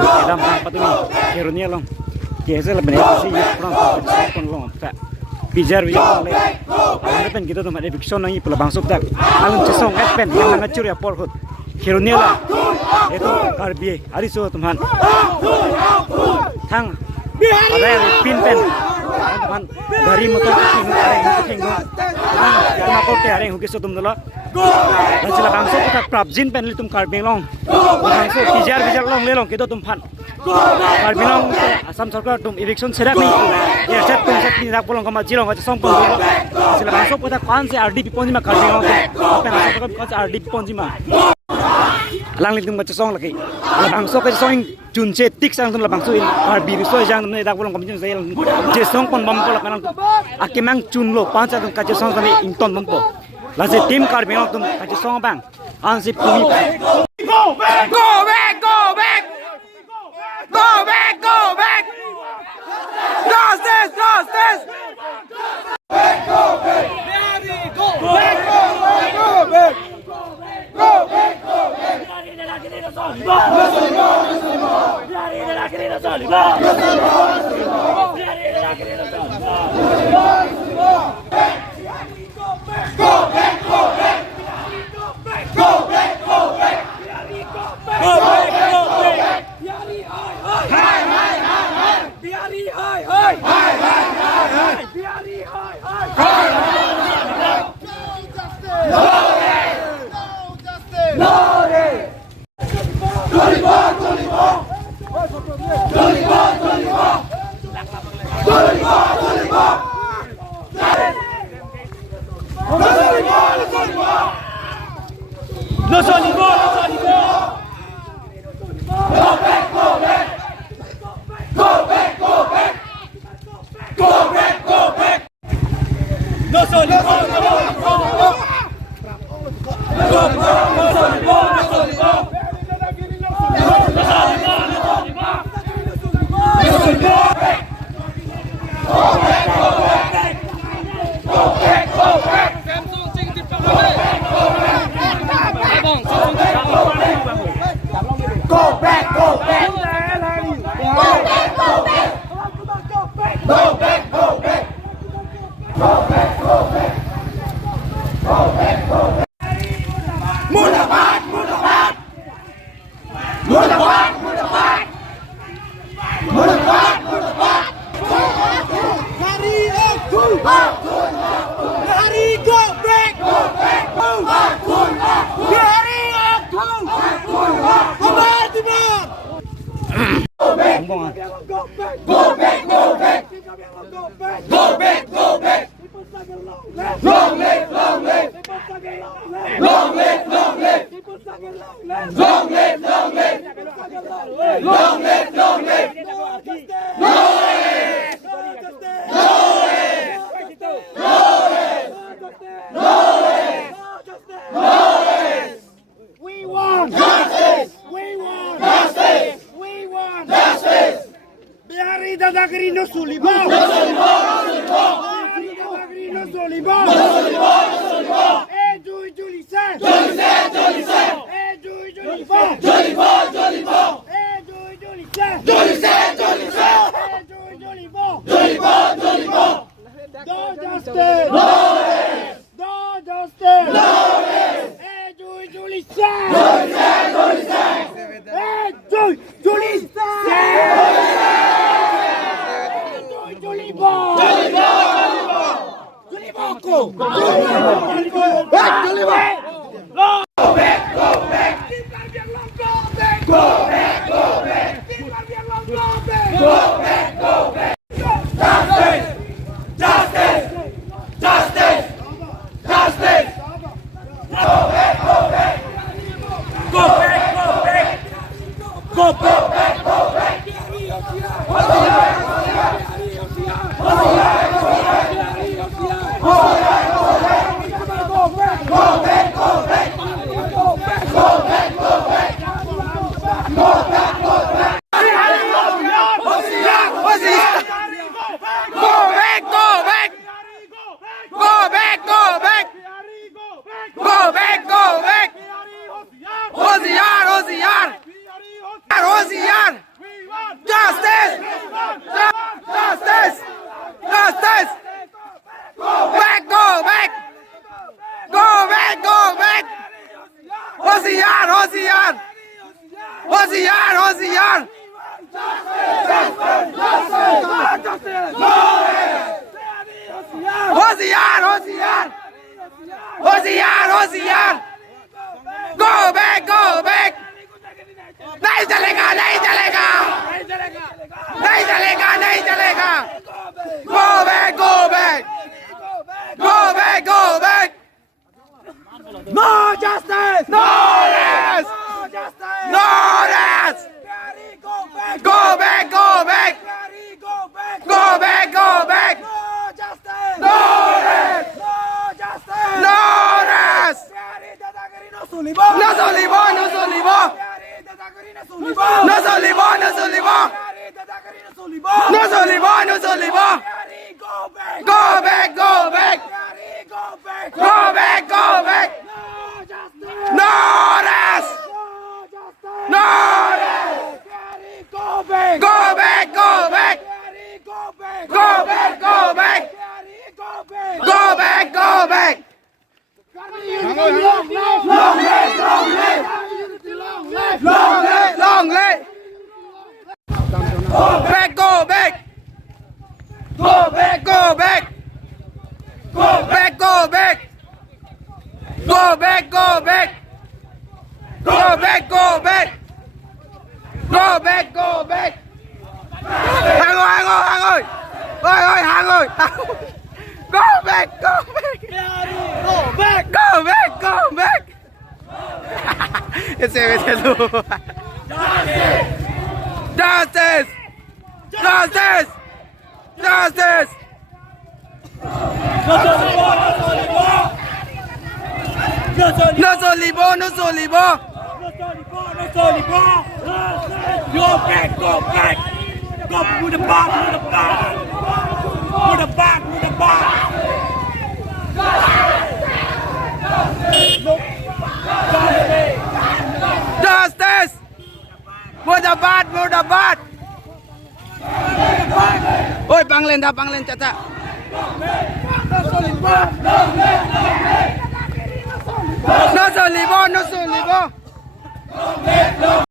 Dalam patumi KHERONI long. Biasa lah benar sih kurang kon long tak. Bijar bijar le. Ada pen kita tu macam fiction nang ipul bang tak. Alun Kachesong pen yang ngacur ya por hut. KHERONI lah. Itu karbi ariso teman. Thang. Ada yang pin pen. Teman dari motor king jangan kau teh areng hukis tum dulu. Dan sila bangso kita prabjin pen litum karbi long. Bangso bijar long le long kita tum pan. Karbi long asam sarkar tum eviction sedak ni. Ya set tum set ni rak bolong kama jirong Kachesong pun dulu. Sila bangso kita kawan se RDP ponji ma karbi long. Apa yang asam sarkar kawan se RDP ponji ma. Lang litum Kachesong lagi. Bangso Kachesong jun se tik sang tum bangso in karbi riso jang tum rak bolong kama jirong saya Kachesong pun bampo la kanang. Akimang jun lo panca tum Kachesong kami ington bampo. Lasi tim karbi long tum Kachesong bang. Ansip kumi. Go back! Go back! Go back! Go back! Go back! Justice! Justice! Go back! Go back! Go back! Go back! Go back! Go back! Bihari, hi, hi! Hi, hi, hi, hi! Bihari, hi, hi! Hi, hi, hi! No justice! No justice! Tolibon! Tolibon! Tolibon! Tolibon! Tolibon! Tolibon! No Tolibon! No Tolibon! Go back! Go back! Go back! Go back! Go back! Go back! No Tolibon! No Tolibon! Go back! No Tolibon! No Tolibon! Murabad! Murabad! Murabad! Murabad! Murabad! Murabad! Bihari atum! Bihari go back! Go back! Bihari atum! Abar dibar! Go back! Go back! Go back! Go back! Go back! Go back! Long live! Long live! Long live! Long live! Long live! Long live! Long live! Long live! No way! No way! No way! No way! No way! We want justice! We want justice! We want justice! Bihari dadagiri no sulibo! No sulibo! No sulibo! Bihari dadagiri no sulibo! No sulibo! No sulibo! Julise! Julise! Julise! Julise! Jolibo! Jolibo! Julise! Julise! Julise! Jolibo! Jolibo! No justice! No way! No justice! No way! Julise! Julise! Julise! Julise! Jolibo! Jolibo! Jolibo! Jolibo! Jolibo! Go back! Go back! Go back! Go back! Go back! Go back! Justice! Justice! Justice! Justice! Go back! Go back! Go back! Go back! Go back! Go back! होशियार होशियार होशियार होशियार होशियार होशियार go back नहीं चलेगा नहीं चलेगा नहीं चलेगा नहीं चलेगा go back go back go back go back No justice! no less No justice! no less Bihari, go back! go back go back Bihari, go back! go back go back No justice! no less No justice! no less Bihari, dadagiri no sulibo! no solibo no solibo Bihari, dadagiri no sulibo! no solibo no solibo Bihari, dadagiri no sulibo! no solibo no solibo Bihari, go back! go back go back Bihari, go back! go back go back No justice! no less No justice! no less Bihari, go back! go back go back Bihari, go back! go back go back Bihari, go back! go back go back Long life! long live long live Long life! long live long live go back go back go back go back go back go back go back go back go back go back go back go back hàng ơi ôi hàng ơi go back go back Go back! go back go back ese lu justice justice justice No solibo! no solibo Go back! Go back! Go with the back! With the back! With the back! With the back! justice murdabat murdabat ôi băng lên chặt chặt no solibo